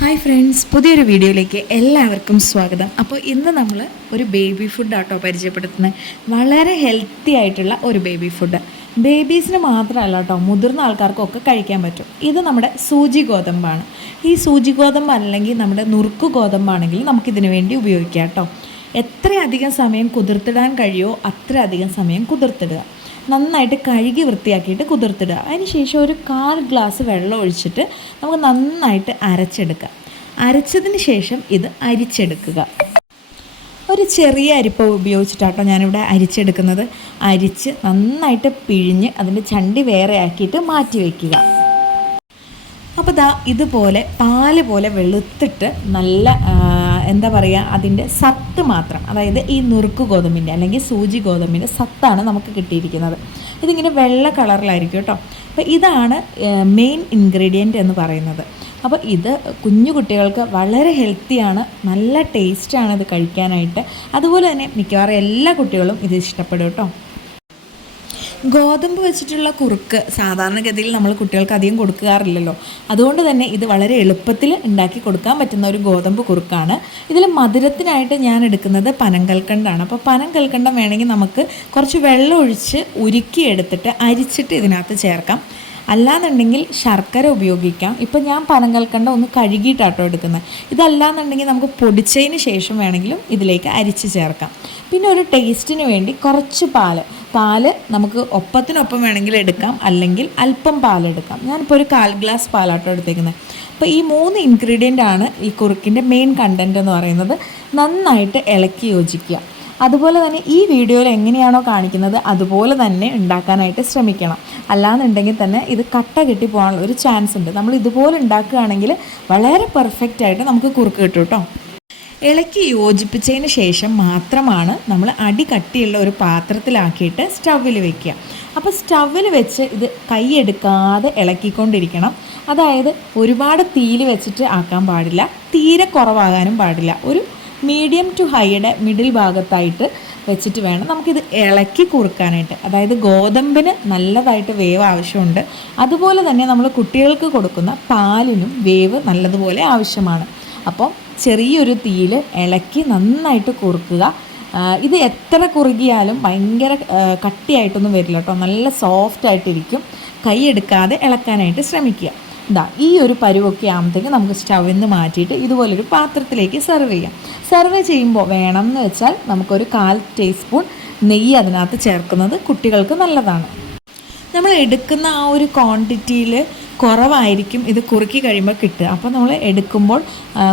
Hi friends പുതിയൊരു വീഡിയോയിലേക്ക് എല്ലാവർക്കും സ്വാഗതം. അപ്പോൾ ഇന്ന് നമ്മൾ ഒരു ബേബി ഫുഡ് ആട്ടോ പരിചയപ്പെടുത്തുന്നത്. വളരെ ഹെൽത്തി ആയിട്ടുള്ള ഒരു ബേബി ഫുഡ് ബേബീസിന് മാത്രമല്ല കേട്ടോ മുതിർന്ന ആൾക്കാർക്കൊക്കെ കഴിക്കാൻ പറ്റും. ഇത് നമ്മുടെ സൂചി ഗോതമ്പാണ്. ഈ സൂചി ഗോതമ്പ് അല്ലെങ്കിൽ നമ്മുടെ നുറുക്ക് ഗോതമ്പാണെങ്കിൽ നമുക്കിതിനു വേണ്ടി ഉപയോഗിക്കാം കേട്ടോ എത്രയധികം സമയം കുതിർത്തിടാൻ കഴിയുമോ അത്രയധികം സമയം കുതിർത്തിടുക. നന്നായിട്ട് കഴുകി വൃത്തിയാക്കിയിട്ട് കുതിർത്തിടുക. അതിനുശേഷം ഒരു കാൽ ഗ്ലാസ് വെള്ളം ഒഴിച്ചിട്ട് നമുക്ക് നന്നായിട്ട് അരച്ചെടുക്കാം. അരച്ചതിന് ശേഷം ഇത് അരിച്ചെടുക്കുക. ഒരു ചെറിയ അരിപ്പ ഉപയോഗിച്ചിട്ടാട്ടോ ഞാനിവിടെ അരിച്ചെടുക്കുന്നത്. അരിച്ച് നന്നായിട്ട് പിഴിഞ്ഞ് അതിന്റെ ചണ്ടി വേറെ ആക്കിയിട്ട് മാറ്റി വയ്ക്കുക. അപ്പോൾ ദാ ഇതുപോലെ പാൽ പോലെ വെളുത്തിട്ട് നല്ല എന്താ പറയുക അതിന്റെ സത്ത് മാത്രം. അതായത് ഈ നുറുക്ക് ഗോതമ്പിന്റെ അല്ലെങ്കിൽ സൂചി ഗോതമ്പിന്റെ സത്താണ് നമുക്ക് കിട്ടിയിരിക്കുന്നത്. ഇതിങ്ങനെ വെള്ള കളറിലായിരിക്കും കേട്ടോ. അപ്പോൾ ഇതാണ് മെയിൻ ഇൻഗ്രീഡിയന്റ് എന്ന് പറയുന്നത്. അപ്പോൾ ഇത് കുഞ്ഞു കുട്ടികൾക്ക് വളരെ ഹെൽത്തിയാണ് നല്ല ടേസ്റ്റാണ് ഇത് കഴിക്കാനായിട്ട്. അതുപോലെ തന്നെ മിക്കവാറും എല്ലാ കുട്ടികളും ഇത് ഇഷ്ടപ്പെടും കേട്ടോ. ഗോതമ്പ് വെച്ചിട്ടുള്ള കുറുക്ക് സാധാരണഗതിയിൽ നമ്മൾ കുട്ടികൾക്ക് അധികം കൊടുക്കാറില്ലല്ലോ. അതുകൊണ്ട് തന്നെ ഇത് വളരെ എളുപ്പത്തിൽ ഉണ്ടാക്കി കൊടുക്കാൻ പറ്റുന്ന ഒരു ഗോതമ്പ് കുറുക്കാണ്. ഇതിൽ മധുരത്തിനായിട്ട് ഞാൻ എടുക്കുന്നത് പനങ്കൽക്കണ്ടാണ്. അപ്പോൾ പനങ്കൽക്കണ്ടം വേണമെങ്കിൽ നമുക്ക് കുറച്ച് വെള്ളം ഒഴിച്ച് ഉരുക്കി എടുത്തിട്ട് അരിച്ചിട്ട് ഇതിനകത്ത് ചേർക്കാം. അല്ലാന്നുണ്ടെങ്കിൽ ശർക്കര ഉപയോഗിക്കാം. ഇപ്പം ഞാൻ പനങ്കൽക്കണ്ട ഒന്ന് കഴുകിയിട്ടാട്ടോ എടുക്കുന്നത്. ഇതല്ലാന്നുണ്ടെങ്കിൽ നമുക്ക് പൊടിച്ചതിന് ശേഷം വേണമെങ്കിലും ഇതിലേക്ക് അരിച്ച് ചേർക്കാം. പിന്നെ ഒരു ടേസ്റ്റിന് വേണ്ടി കുറച്ച് പാൽ. പാൽ നമുക്ക് ഒപ്പത്തിനൊപ്പം വേണമെങ്കിൽ എടുക്കാം അല്ലെങ്കിൽ അല്പം പാലെടുക്കാം. ഞാനിപ്പോൾ ഒരു കാൽ ഗ്ലാസ് പാലാട്ടോ എടുത്തേക്കുന്നത് അപ്പോൾ ഈ മൂന്ന് ഇൻഗ്രീഡിയന്റ് ആണ് ഈ കുറുക്കിന്റെ മെയിൻ കണ്ടന്റ് എന്ന് പറയുന്നത്. നന്നായിട്ട് ഇളക്കി യോജിക്കുക. അതുപോലെ തന്നെ ഈ വീഡിയോയിൽ എങ്ങനെയാണോ കാണിക്കുന്നത് അതുപോലെ തന്നെ ഉണ്ടാക്കാനായിട്ട് ശ്രമിക്കണം. അല്ലാന്നുണ്ടെങ്കിൽ തന്നെ ഇത് കട്ട കെട്ടി പോകാനുള്ള ഒരു ചാൻസ് ഉണ്ട്. നമ്മൾ ഇതുപോലെ ഉണ്ടാക്കുകയാണെങ്കിൽ വളരെ പെർഫെക്റ്റ് ആയിട്ട് നമുക്ക് കുറുക്ക് കിട്ടും കേട്ടോ. ഇളക്കി യോജിപ്പിച്ചതിന് ശേഷം മാത്രമാണ് നമ്മൾ അടി കട്ടിയുള്ള ഒരു പാത്രത്തിലാക്കിയിട്ട് സ്റ്റൗവിൽ വെക്കുക. അപ്പോൾ സ്റ്റൗവിൽ വെച്ച് ഇത് കൈയെടുക്കാതെ ഇളക്കിക്കൊണ്ടിരിക്കണം. അതായത് ഒരുപാട് തീയിൽ വെച്ചിട്ട് ആക്കാൻ പാടില്ല. തീരെ കുറവാകാനും പാടില്ല. ഒരു മീഡിയം ടു ഹൈയുടെ മിഡിൽ ഭാഗത്തായിട്ട് വെച്ചിട്ട് വേണം നമുക്കിത് ഇളക്കി കുറുക്കാനായിട്ട്. അതായത് ഗോതമ്പിന് നല്ലതായിട്ട് വേവ് ആവശ്യമുണ്ട്. അതുപോലെ തന്നെ നമ്മൾ കുട്ടികൾക്ക് കൊടുക്കുന്ന പാലിനും വേവ് നല്ലതുപോലെ ആവശ്യമാണ്. അപ്പോൾ ചെറിയൊരു തീയിൽ ഇളക്കി നന്നായിട്ട് കുറുക്കുക. ഇത് എത്ര കുറുകിയാലും ഭയങ്കര കട്ടിയായിട്ടൊന്നും വരില്ല കേട്ടോ. നല്ല സോഫ്റ്റ് ആയിട്ടിരിക്കും. കൈ എടുക്കാതെ ഇളക്കാനായിട്ട് ശ്രമിക്കുക. ഇതാ ഈ ഒരു പരുവൊക്കെ ആകുമ്പോഴത്തേക്ക് നമുക്ക് സ്റ്റൗവിൽ നിന്ന് മാറ്റിയിട്ട് ഇതുപോലൊരു പാത്രത്തിലേക്ക് സെർവ് ചെയ്യാം. സെർവ് ചെയ്യുമ്പോൾ വേണം എന്ന് വെച്ചാൽ നമുക്കൊരു കാൽ ടീസ്പൂൺ നെയ്യ് അതിനകത്ത് ചേർക്കുന്നത് കുട്ടികൾക്ക് നല്ലതാണ്. നമ്മൾ എടുക്കുന്ന ആ ഒരു ക്വാണ്ടിറ്റിയിൽ കുറവായിരിക്കും ഇത് കുറുക്കി കഴിയുമ്പോൾ കിട്ടുക. അപ്പോൾ നമ്മൾ എടുക്കുമ്പോൾ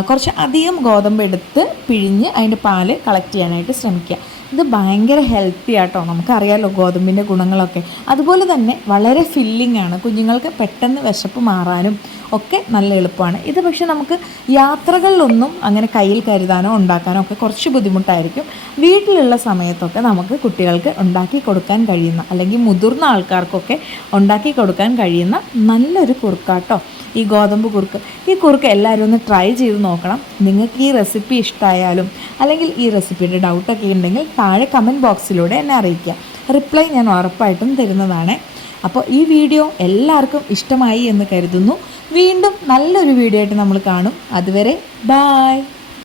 കുറച്ച് അധികം ഗോതമ്പ് എടുത്ത് പിഴിഞ്ഞ് അതിന്റെ പാൽ കളക്ട് ചെയ്യാനായിട്ട് ശ്രമിക്കുക. ഇത് ഭയങ്കര ഹെൽത്തി ആട്ടോ. നമുക്കറിയാമല്ലോ ഗോതമ്പിന്റെ ഗുണങ്ങളൊക്കെ. അതുപോലെ തന്നെ വളരെ ഫില്ലിംഗ് ആണ്. കുഞ്ഞുങ്ങൾക്ക് പെട്ടെന്ന് വിശപ്പ് മാറാനും ഒക്കെ നല്ല എളുപ്പമാണ്. ഇത് പക്ഷെ നമുക്ക് യാത്രകളിലൊന്നും അങ്ങനെ കയ്യിൽ കരുതാനോ ഉണ്ടാക്കാനോ ഒക്കെ കുറച്ച് ബുദ്ധിമുട്ടായിരിക്കും. വീട്ടിലുള്ള സമയത്തൊക്കെ നമുക്ക് കുട്ടികൾക്ക് ഉണ്ടാക്കി കൊടുക്കാൻ കഴിയുന്ന അല്ലെങ്കിൽ മുതിർന്ന ആൾക്കാർക്കൊക്കെ ഉണ്ടാക്കി കൊടുക്കാൻ കഴിയുന്ന നല്ലൊരു കുറുക്കാട്ടോ ഈ ഗോതമ്പ് കുറുക്ക്. ഈ കുറുക്ക് എല്ലാവരും ഒന്ന് ട്രൈ ചെയ്ത് നോക്കണം. നിങ്ങൾക്ക് ഈ റെസിപ്പി ഇഷ്ടമായാലും അല്ലെങ്കിൽ ഈ റെസിപ്പിയുടെ ഡൗട്ടൊക്കെ ഉണ്ടെങ്കിൽ താഴെ കമന്റ് ബോക്സിലൂടെ എന്നെ അറിയിക്കുക. റിപ്ലൈ ഞാൻ ഉറപ്പായിട്ടും തരുന്നതാണ്. അപ്പോൾ ഈ വീഡിയോ എല്ലാവർക്കും ഇഷ്ടമായി എന്ന് കരുതുന്നു. വീണ്ടും നല്ലൊരു വീഡിയോ ആയിട്ട് നമ്മൾ കാണും. അതുവരെ ബായ്